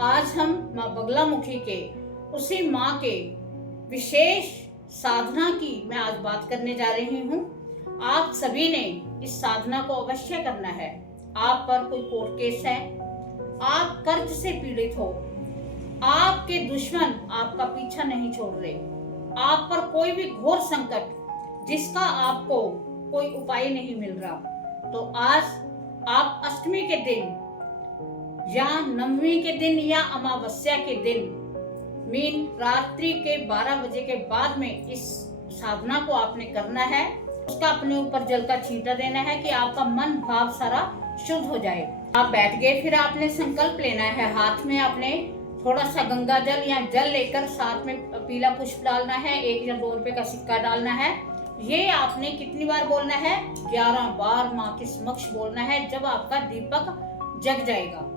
आज हम माँ बगलामुखी के उसी माँ के विशेष साधना की मैं आज बात करने जा रही हूँ। आप सभी ने इस साधना को अवश्य करना है। आप पर कोई कोर्ट केस है, आप कर्ज से पीड़ित हो, आपके दुश्मन आपका पीछा नहीं छोड़ रहे, आप पर कोई भी घोर संकट जिसका आपको कोई उपाय नहीं मिल रहा, तो आज आप अष्टमी के दिन या नवमी के दिन या अमावस्या के दिन मीन रात्रि के 12 बजे के बाद में इस साधना को आपने करना है। उसका अपने ऊपर जल का छींटा देना है कि आपका मन भाव सारा शुद्ध हो जाए। आप बैठ गए, फिर आपने संकल्प लेना है। हाथ में आपने थोड़ा सा गंगा जल या जल लेकर साथ में पीला पुष्प डालना है, 1 या 2 रुपए का सिक्का डालना है। ये आपने कितनी बार बोलना है? 11 बार माँ के समक्ष बोलना है, जब आपका दीपक जग जाएगा।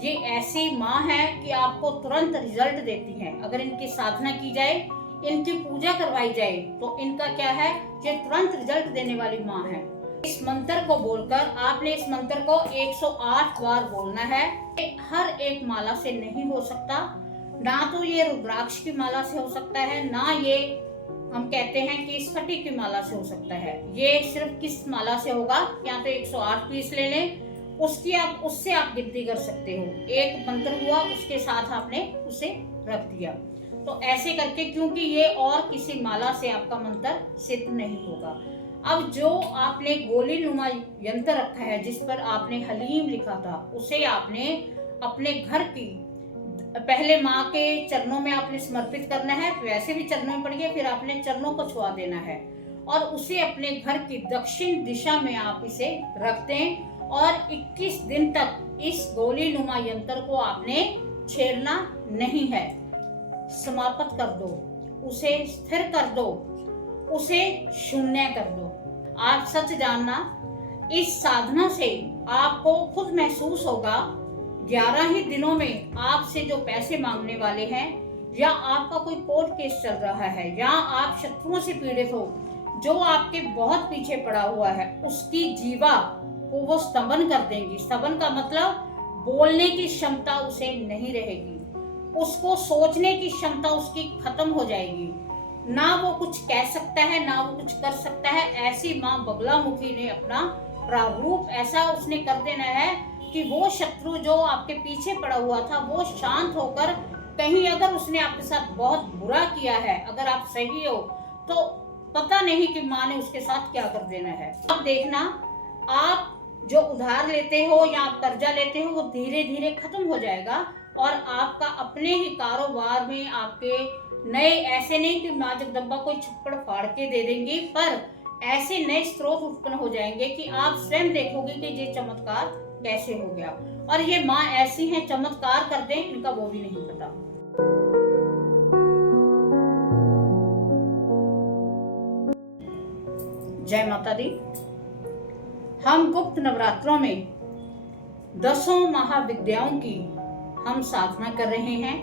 ये ऐसी माँ है कि आपको तुरंत रिजल्ट देती है। अगर इनकी साधना की जाए, इनकी पूजा करवाई जाए, तो इनका क्या है, ये तुरंत रिजल्ट देने वाली माँ है। इस मंत्र को बोलकर आपने इस मंत्र को 108 बार बोलना है। हर एक माला से नहीं हो सकता, ना तो ये रुद्राक्ष की माला से हो सकता है, ना ये हम कहते हैं कि स्फटिक की माला से हो सकता है। ये सिर्फ किस माला से होगा? या तो 108 पीस ले लें, उससे आप गिनती कर सकते हो। एक मंत्र हुआ, उसके साथ आपने उसे रख दिया। तो ऐसे करके, क्योंकि ये और किसी माला से आपका मंत्र सिद्ध नहीं होगा। अब जो आपने गोली नुमा यंत्र रखा है, जिस पर आपने हलीम लिखा था, उसे आपने अपने घर की पहले माँ के चरणों में आपने समर्पित करना है। वैसे भी चरणों में पड़ गया, फिर आपने चरणों को छुआ देना है और उसे अपने घर की दक्षिण दिशा में आप इसे रख दें और 21 दिन तक इस गोली नुमा यंत्र को आपने छेड़ना नहीं है। समाप्त कर दो, उसे स्थिर कर दो, उसे शून्य कर दो। आप सच जानना, इस साधना से आपको खुद महसूस होगा 11 ही दिनों में आपसे जो पैसे मांगने वाले हैं, या आपका कोई कोर्ट केस चल रहा है, या आप शत्रुओं से पीड़ित हो, जो आपके बहुत पीछे पड़ा हुआ है, उसकी जीवा को वो स्तंभन कर देंगी। स्तंभन का मतलब बोलने की क्षमता उसे नहीं रहेगी, उसको सोचने की क्षमता उसकी खत्म हो जाएगी, ना वो कुछ कह सकता है, ना वो कुछ कर सकता है। ऐसी माँ बगलामुखी ने अपना प्रारूप ऐसा उसने कर देना है कि वो शत्रु जो आपके पीछे पड़ा हुआ था, वो शांत होकर, कहीं अगर उसने आपके साथ बहुत बुरा किया है, अगर आप सही हो, तो पता नहीं कि माँ ने उसके साथ क्या कर देना है। अब देखना, आप जो उधार लेते हो या आप कर्जा लेते हो, वो धीरे धीरे खत्म हो जाएगा और आपका अपने ही कारोबार में आपके नए, ऐसे नहीं कि माँ जगदम्बा कोई छप्पड़ फाड़ के दे देंगी, पर ऐसे नए स्रोत उत्पन्न हो जाएंगे कि आप स्वयं देखोगे कि ये चमत्कार कैसे हो गया। और ये माँ ऐसी हैं, चमत्कार कर दें इनका वो भी नहीं पता। जय माता दी। हम गुप्त नवरात्रों में 10 महाविद्याओं की हम साधना कर रहे हैं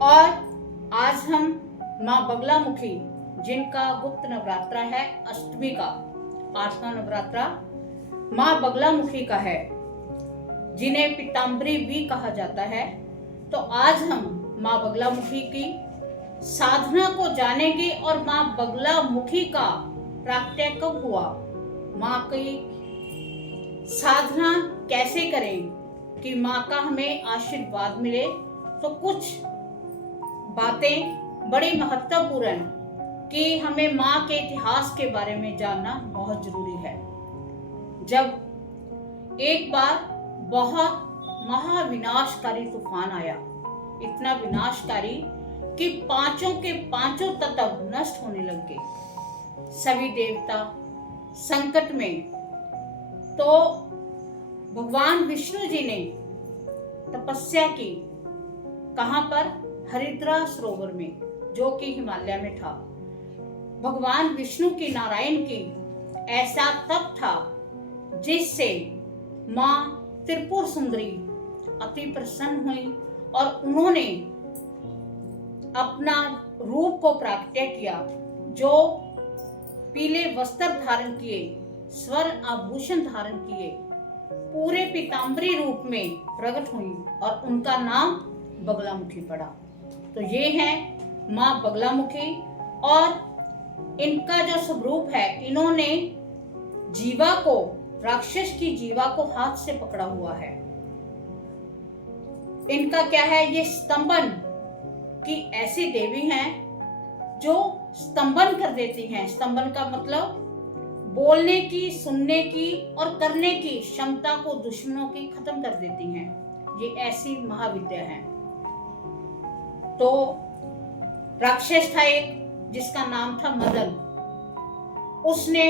और आज हम माँ बगलामुखी, जिनका गुप्त नवरात्रा है अष्टमी का, 8वां नवरात्रा माँ बगलामुखी का है, जिन्हें पीताम्बरी भी कहा जाता है। तो आज हम माँ बगलामुखी की साधना को जानेंगे और माँ बगलामुखी का प्राकट्य कब हुआ, माँ की साधना कैसे करें कि माँ का हमें आशीर्वाद मिले। तो कुछ बातें बड़ी महत्वपूर्ण कि हमें माँ के इतिहास के बारे में जानना बहुत जरूरी है। जब एक बार बहुत महाविनाशकारी तूफान आया, इतना विनाशकारी कि पांचों के पांचों तत्व नष्ट होने लग गए, सभी देवता संकट में। तो भगवान विष्णु जी ने तपस्या की, कहां पर? हरिद्रा सरोवर में, जो कि हिमालय में था। भगवान विष्णु की, नारायण की ऐसा तप था जिससे माँ त्रिपुर सुंदरी अति प्रसन्न हुई और उन्होंने अपना रूप को प्राकट्य किया, जो पीले वस्त्र धारण किए, स्वर्ण आभूषण धारण किए पूरे पीताम्बरी रूप में प्रकट हुई और उनका नाम बगलामुखी पड़ा। तो ये है माँ बगलामुखी, और इनका जो स्वरूप है, इन्होंने जीवा को, राक्षस की जीवा को हाथ से पकड़ा हुआ है। इनका क्या है, ये स्तंभन की ऐसी देवी हैं जो स्तंभन कर देती हैं। स्तंभन का मतलब बोलने की, सुनने की और करने की क्षमता को दुश्मनों की खत्म कर देती हैं। ये ऐसी महाविद्या है। तो राक्षस था एक, जिसका नाम था मदन। उसने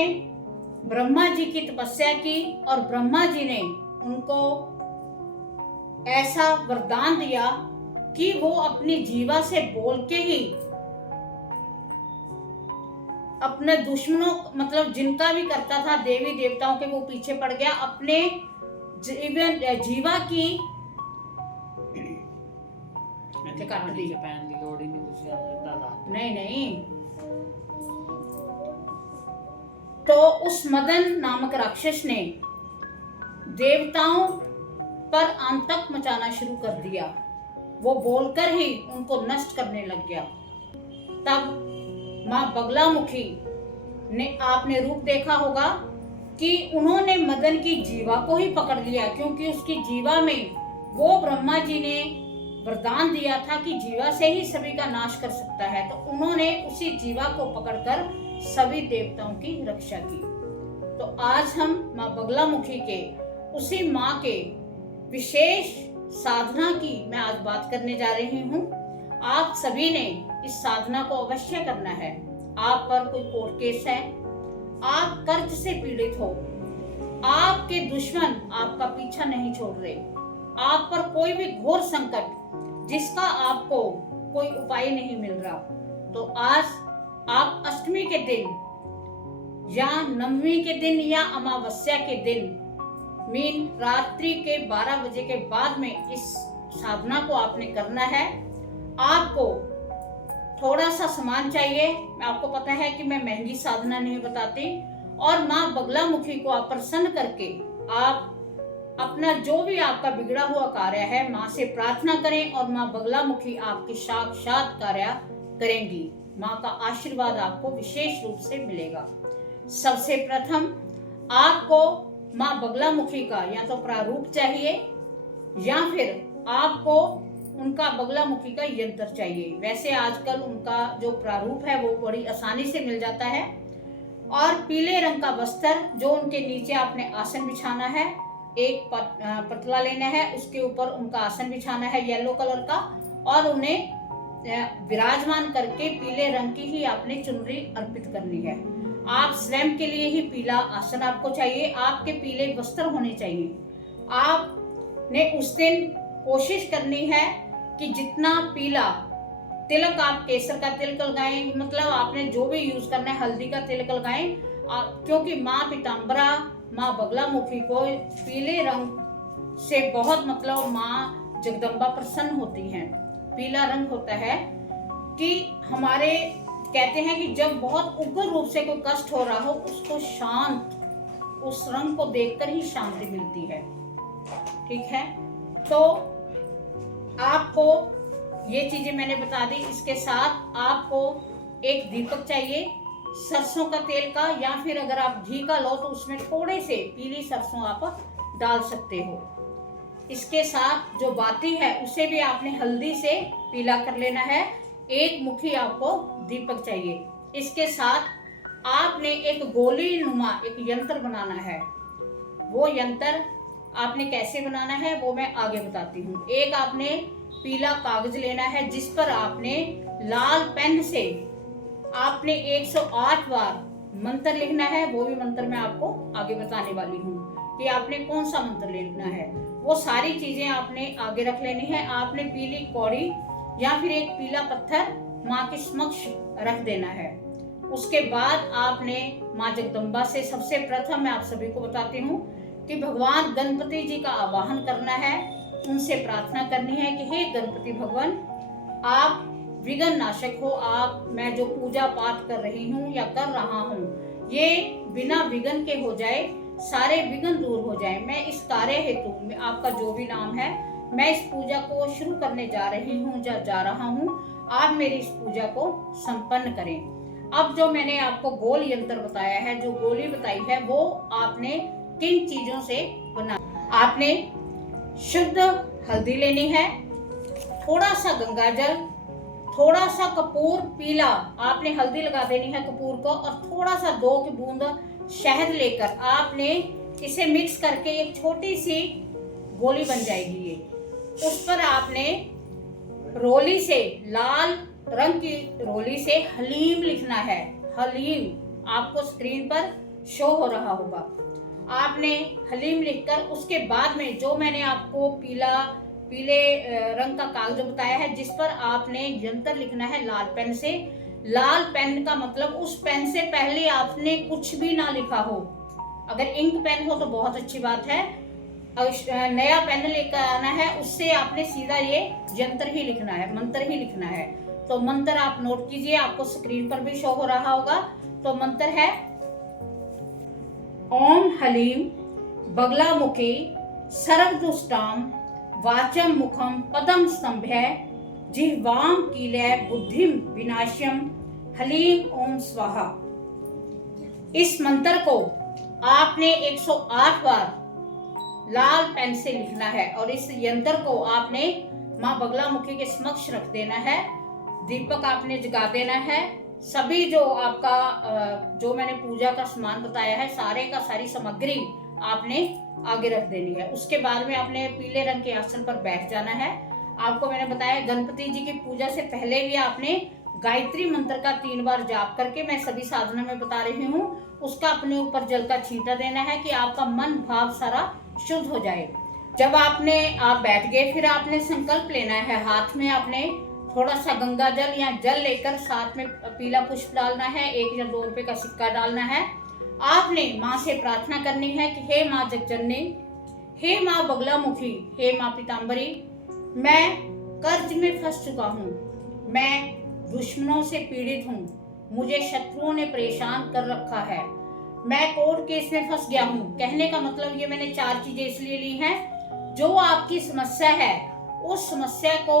ब्रह्मा जी की तपस्या की और ब्रह्मा जी ने उनको ऐसा वरदान दिया कि वो अपनी जीवा से बोल के ही अपने दुश्मनों, मतलब जिनका भी करता था देवी देवताओं के, वो पीछे पड़ गया। अपने जीवा की काट दी। नहीं, तो उस मदन नामक राक्षस ने देवताओं पर आतंक मचाना शुरू कर दिया। वो बोलकर ही उनको नष्ट करने लग गया। तब माँ बगलामुखी ने, आपने रूप देखा होगा कि उन्होंने मदन की जीवा को ही पकड़ लिया, क्योंकि उसकी जीवा में वो ब्रह्मा जी ने वरदान दिया था कि जीवा से ही सभी का नाश कर सकता है। तो उन्होंने उसी जीवा को पकड़कर सभी देवताओं की रक्षा की। तो आज हम माँ बगलामुखी के, उसी माँ के विशेष साधना की मैं आज बात करने जा रही हूँ। आप सभी ने इस साधना को अवश्य करना है। आप पर कोई कोर्ट केस है, आप कर्ज से पीड़ित हो, आपके दुश्मन आपका पीछा नहीं छोड़ रहे, आप पर कोई भी घोर संकट जिसका आपको कोई उपाय नहीं मिल रहा, तो आज आप अष्टमी के दिन या नवमी के दिन या अमावस्या के दिन मीन रात्रि के 12 बजे के बाद में इस साधना को आपने करना है। आपको थोड़ा सा सामान चाहिए। आपको पता है कि मैं महंगी साधना नहीं बताती, और माँ बगलामुखी को आप प्रसन्न करके आप अपना जो भी आपका बिगड़ा हुआ कार्य है माँ से प्रार्थना करें, और माँ बगलामुखी आपके साक्षात कार्य करेंगी। माँ का आशीर्वाद आपको विशेष रूप से मिलेगा। सबसे प्रथम आपको माँ बगलामुखी का या तो प्रारूप चाहिए, या फिर आपको उनका बगलामुखी का यंत्र चाहिए। वैसे आजकल उनका जो प्रारूप है वो बड़ी आसानी से मिल जाता है। और पीले रंग का वस्त्र जो उनके नीचे आपने आसन बिछाना है, एक पतला लेना है, उसके ऊपर उनका आसन बिछाना है येलो कलर का, और उन्हें विराजमान करके पीले रंग की ही आपने चुनरी अर्पित करनी है। आप स्वयं के लिए ही पीला आसन आपको चाहिए, आपके पीले वस्त्र होने चाहिए। आपने उस दिन कोशिश करनी है कि जितना पीला तिलक, आप केसर का तिलक लगाएं, मतलब आपने जो भी यूज करना है, हल्दी का तिलक लगाएं, क्योंकि माँ पीताम्बरा, माँ बगलामुखी को पीले रंग से बहुत, मतलब माँ जगदम्बा प्रसन्न होती हैं। पीला रंग होता है कि हमारे कहते हैं कि जब बहुत उग्र रूप से कोई कष्ट हो रहा हो, उसको शांत, उस रंग को देखकर ही शांति मिलती है। ठीक है, तो आपको ये चीजें मैंने बता दी। इसके साथ आपको एक दीपक चाहिए सरसों का तेल का, या फिर अगर आप घी का लो तो उसमें थोड़े से पीली सरसों आप डाल सकते हो। इसके साथ जो बाती है उसे भी आपने हल्दी से पीला कर लेना है। एक मुखी आपको दीपक चाहिए। इसके साथ आपने एक गोली नुमा एक यंत्र बनाना है। वो यंत्र आपने कैसे बनाना है वो मैं आगे बताती हूँ। एक आपने पीला कागज लेना है, जिस पर आपने लाल पेन से आपने 108 बार मंत्र लिखना है। वो भी मंत्र मैं आपको आगे बताने वाली हूँ कि आपने कौन सा मंत्र लिखना है। वो सारी चीजें आपने आगे रख लेनी है। आपने पीली कौड़ी या फिर एक पीला पत्थर माँ के समक्ष रख देना है। उसके बाद आपने माँ जगदम्बा से सबसे प्रथम मैं आप सभी को बताती हूँ कि भगवान गणपति जी का आवाहन करना है। उनसे प्रार्थना करनी है कि हे गणपति भगवान, आप विघ्न नाशक हो। आप, मैं जो पूजा पाठ कर रही हूँ या कर रहा हूँ, ये बिना विघ्न के हो जाए। सारे विघ्न दूर हो जाएं। मैं इस कार्य हेतु आपका जो भी नाम है, मैं इस पूजा को शुरू करने जा रही हूँ, जा रहा हूँ। आप मेरी इस पूजा को संपन्न करें। अब जो मैंने आपको गोल यंत्र बताया है, जो गोली बताई है, वो आपने किन चीजों से बना। आपने शुद्ध हल्दी लेनी है, थोड़ा सा गंगा जल, थोड़ा सा कपूर पीला, आपने हल्दी लगा देनी है कपूर को, और थोड़ा सा 2 की बूंद शहद लेकर आपने इसे मिक्स करके एक छोटी सी गोली बन जाएगी ये। उस पर आपने रोली से, लाल रंग की रोली से हलीम लिखना है। हलीम आपको स्क्रीन पर शो हो रहा होगा। आपने हलीम लिखकर उसके बाद में जो मैंने आपको पीले रंग का कागज बताया है, जिस पर आपने यंत्र लिखना है लाल पेन से। लाल पेन का मतलब उस पेन से पहले आपने कुछ भी ना लिखा हो। अगर इंक पेन हो तो बहुत अच्छी बात है, नया पेन लेकर आना है, उससे आपने सीधा ये यंत्र ही लिखना है, मंत्र ही लिखना है। तो मंत्र आप नोट कीजिए, आपको स्क्रीन पर भी शो हो रहा होगा। तो मंत्र है ओम हलीम बगलामुखी सर्वदुष्टाम वाचम मुखम पदम स्तंभ्य जिह्वाम कीलय बुद्धिम विनाश्यम हलीम ओम स्वाहा। इस मंत्र को आपने 108 बार लाल पेन से लिखना है और इस यंत्र को आपने माँ बगलामुखी के समक्ष रख देना है। दीपक आपने जगा देना है। सभी जो आपका जो मैंने पूजा का सामान बताया है, सारे का सारी सामग्री आपने आगे रख देनी है। उसके बाद में आपने पीले रंग के आसन पर बैठ जाना है। आपको मैंने बताया गणपति जी की पूजा से पहले भी आपने गायत्री मंत्र का 3 बार जाप करके, मैं सभी साधना में बता रही हूँ, उसका अपने ऊपर जल का छींटा देना है कि आपका मन भाव सारा शुद्ध हो जाए। जब आप बैठ गए, फिर आपने संकल्प लेना है। हाथ में आपने थोड़ा सा गंगा जल या जल लेकर साथ में पीला पुष्प डालना है, 1 या 2 रुपए का सिक्का डालना है। आपने माँ से प्रार्थना करनी है कि हे माँ जगजननी, हे माँ बगलामुखी, हे माँ पीताम्बरी, मैं कर्ज में फंस चुका हूँ, मैं दुश्मनों से पीड़ित हूँ, मुझे शत्रुओं ने परेशान कर रखा है, मैं कोर्ट केस में फंस गया हूँ। कहने का मतलब ये मैंने 4 चीजें इसलिए ली हैं। जो आपकी समस्या है, उस समस्या को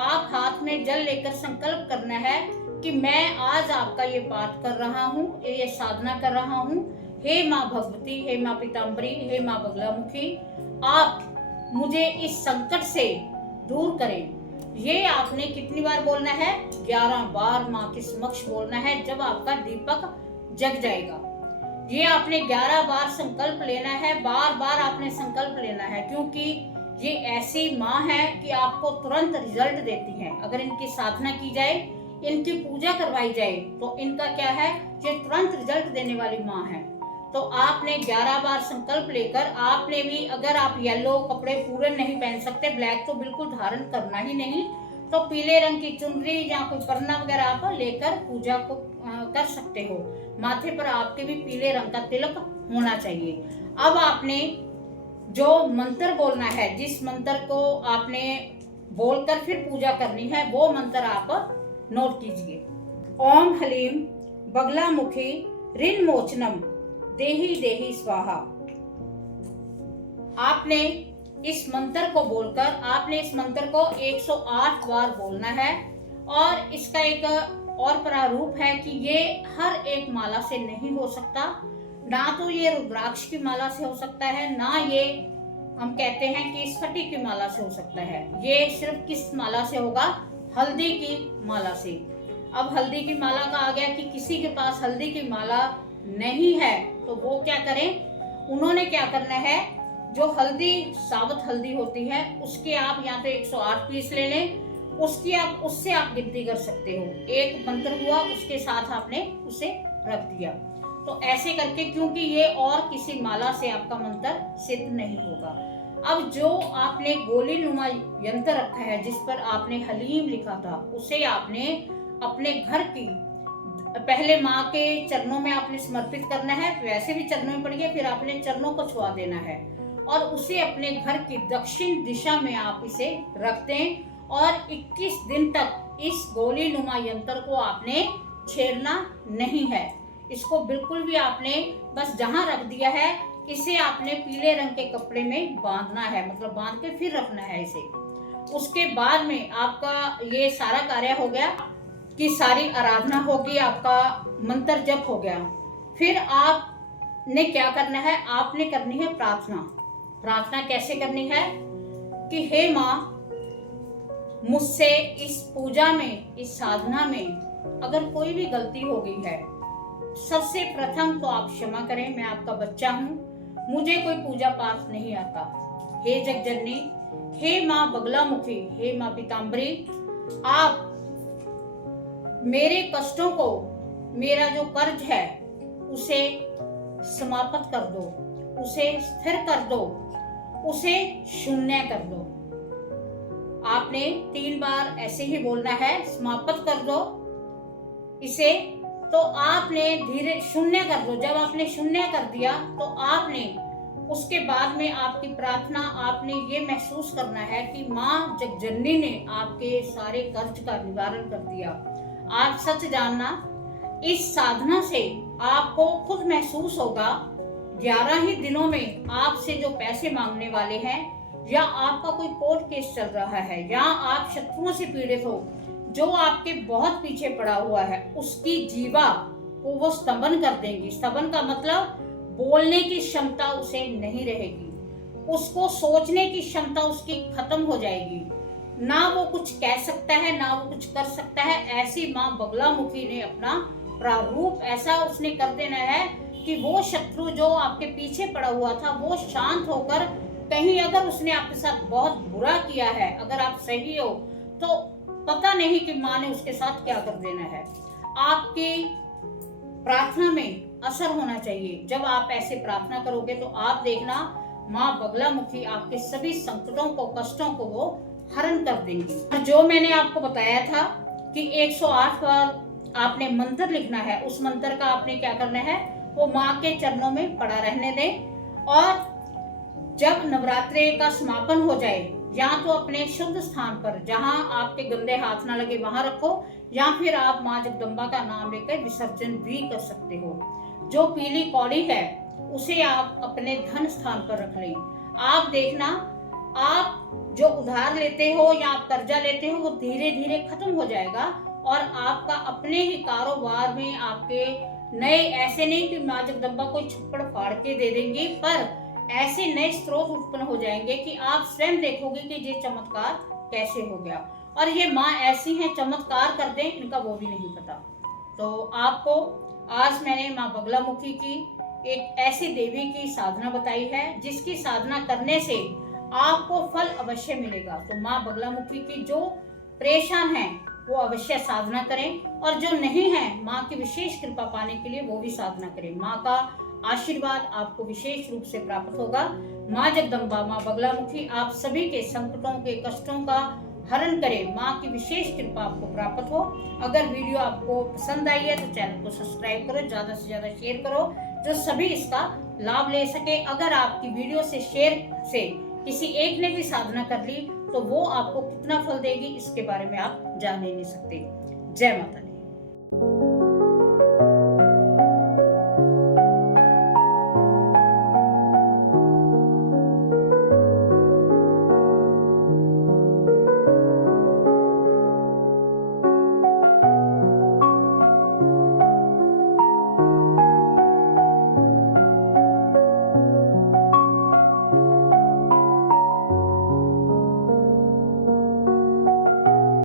आप हाथ में जल लेकर संकल्प करना है कि मैं आज आपका ये पाठ कर रहा हूँ, ये साधना कर रहा हूँ। हे माँ भगवती, हे माँ पीताम्बरी, हे माँ बगलामुखी, आप मुझे इस संकट से दूर करें। ये आपने कितनी बार बोलना है? 11 बार माँ के समक्ष बोलना है जब आपका दीपक जग जाएगा। ये आपने 11 बार संकल्प लेना है, बार बार आपने संकल्प लेना है, क्योंकि ये ऐसी माँ है कि आपको तुरंत रिजल्ट देती हैं। अगर इनकी साधना की जाए, इनकी पूजा करवाई जाए, तो इनका क्या है, ये तुरंत रिजल्ट देने वाली माँ है। तो आपने 11 बार संकल्प लेकर, आपने भी, अगर आप येलो कपड़े पूरे नहीं पहन सकते, ब्लैक तो बिल्कुल धारण करना ही नहीं, तो पीले रंग की चुनरी या कोई पन्ना वगैरह आप लेकर पूजा को कर सकते हो। माथे पर आपके भी पीले रंग का तिलक होना चाहिए। अब आपने जो मंत्र बोलना है, जिस मंत्र को आपने बोलकर फिर पूजा करनी है, वो मंत्र आप नोट कीजिए। ओम हलीम बगलामुखी ऋण मोचनम देही देही स्वाहा। आपने इस मंत्र को बोलकर, आपने इस मंत्र को 108 बार बोलना है। और इसका एक और प्रारूप है कि ये हर एक माला से नहीं हो सकता, ना तो ये रुद्राक्ष की माला से हो सकता है, ना ये हम कहते हैं कि स्फटिक की माला से हो सकता है। ये सिर्फ किस माला से होगा? हल्दी की माला से। अब हल्दी की माला का आ गया कि किसी के पास हल्दी की माला नहीं है तो वो क्या करें? उन्होंने क्या करना है, जो हल्दी, साबुत हल्दी होती है, उसके आप या तो 108 पीस ले लें, उससे आप गिनती कर सकते हो। एक मंत्र हुआ, उसके साथ आपने उसे रख दिया। तो ऐसे करके, क्योंकि ये और किसी माला से आपका मंत्र सिद्ध नहीं होगा। अब जो आपने गोली नुमा यंत्र रखा है, जिस पर आपने हलीम लिखा था, उसे आपने अपने घर की पहले माँ के चरणों में आपने समर्पित करना है। वैसे भी चरणों में पड़ गया, फिर आपने चरणों को छुआ देना है और उसे अपने घर की दक्षिण दिशा में आप इसे रख दें। और 21 दिन तक इस गोली नुमा यंत्र को आपने छेड़ना नहीं है। इसको बिल्कुल भी आपने बस जहां रख दिया है, इसे आपने पीले रंग के कपड़े में बांधना है, मतलब बांध के फिर रखना है इसे। उसके बाद में आपका ये सारा कार्य हो गया कि सारी आराधना होगी, आपका मंत्र जप हो गया। फिर आपने क्या करना है, आपने करनी है प्रार्थना। प्रार्थना कैसे करनी है कि हे माँ, मुझसे इस पूजा में, इस साधना में अगर कोई भी गलती हो गई है, सबसे प्रथम तो आप क्षमा करें। मैं आपका बच्चा हूँ, मुझे कोई पूजा पाठ नहीं आता। हे जगजननी, हे माँ बगलामुखी, हे माँ पीताम्बरी, आप मेरे कष्टों को, मेरा जो कर्ज है उसे समाप्त कर दो, उसे स्थिर कर दो, उसे शून्य कर दो। आपने 3 बार ऐसे ही बोलना है, समाप्त कर दो इसे। तो आपने धीरे शून्य कर दो। जब आपने शून्य कर दिया तो आपने उसके बाद में आपकी प्रार्थना, आपने ये महसूस करना है कि माँ जगजननी ने आपके सारे कर्ज का निवारण कर दिया। आप सच जानना, इस साधना से आपको खुद महसूस होगा 11 ही दिनों में आपसे जो पैसे मांगने वाले हैं, या आपका कोई कोर्ट केस चल रहा है, या आप शत्रुओं से पीड़ित हो, जो आपके बहुत पीछे पड़ा हुआ है, उसकी जीवा को वो स्तंभन कर देंगी। स्तंभन का मतलब बोलने की क्षमता उसे नहीं रहेगी, उसको सोचने की क्षमता उसकी खत्म हो जाएगी, ना वो कुछ कह सकता है ना वो कुछ कर सकता है। ऐसी माँ बगलामुखी ने अपना प्रारूप ऐसा उसने कर देना है कि वो शत्रु जो आपके पीछे पड़ा हुआ था वो शांत होकर, कहीं अगर उसने आपके साथ बहुत बुरा किया है, अगर आप सही हो तो पता नहीं कि माँ ने उसके साथ क्या कर देना है। आपकी प्रार्थना में असर होना चाहिए। जब आप ऐसे प्रार्थना करोगे तो आप देखना माँ बगलामुखी आपके सभी संकटों को, कष्टों को वो हरण कर देंगी। और जो मैंने आपको बताया था कि 108 बार आपने मंत्र लिखना है, उस मंत्र का आपने क्या करना है, वो माँ के चरणों में पड़ा रहने दें। और जब नवरात्रि का समापन हो जाए, या तो अपने शुद्ध स्थान पर जहां आपके गंदे हाथ ना लगे वहां रखो, या फिर आप माँ जगदम्बा का नाम लेकर विसर्जन भी कर सकते हो। जो पीली कौड़ी है उसे आप अपने धन स्थान पर रख लें। आप देखना, आप जो उधार लेते हो या आप कर्जा लेते हो वो धीरे धीरे खत्म हो जाएगा, और आपका अपने ही कारोबार में आपके नए, ऐसे नहीं कि माँ जगदम्बा कोई छप्पड़ फाड़ के दे देंगी, पर ऐसे नए स्रोत उत्पन्न हो जाएंगे कि आप स्वयं देखोगे कि ये चमत्कार कैसे हो गया। और ये माँ ऐसी हैं, चमत्कार कर दें इनका वो भी नहीं पता। तो आपको आज मैंने माँ बगलामुखी की एक ऐसी देवी की साधना बताई है जिसकी साधना करने से आपको फल अवश्य मिलेगा। तो माँ बगलामुखी की जो परेशान हैं वो अवश्य साधना करें, और जो नहीं है माँ की विशेष कृपा पाने के लिए वो भी साधना करें। माँ का आशीर्वाद आपको विशेष रूप से प्राप्त होगा। माँ जगदम्बा, माँ बगलामुखी आप सभी के संकटों के, कष्टों का हरण करे, माँ की विशेष कृपा आपको प्राप्त हो। अगर वीडियो आपको पसंद आई है तो चैनल को सब्सक्राइब करो, ज्यादा से ज्यादा शेयर करो, जो सभी इसका लाभ ले सके। अगर आपकी वीडियो से, शेयर से किसी एक ने भी साधना कर ली तो वो आपको कितना फल देगी इसके बारे में आप जान ही नहीं सकते। जय माता दी।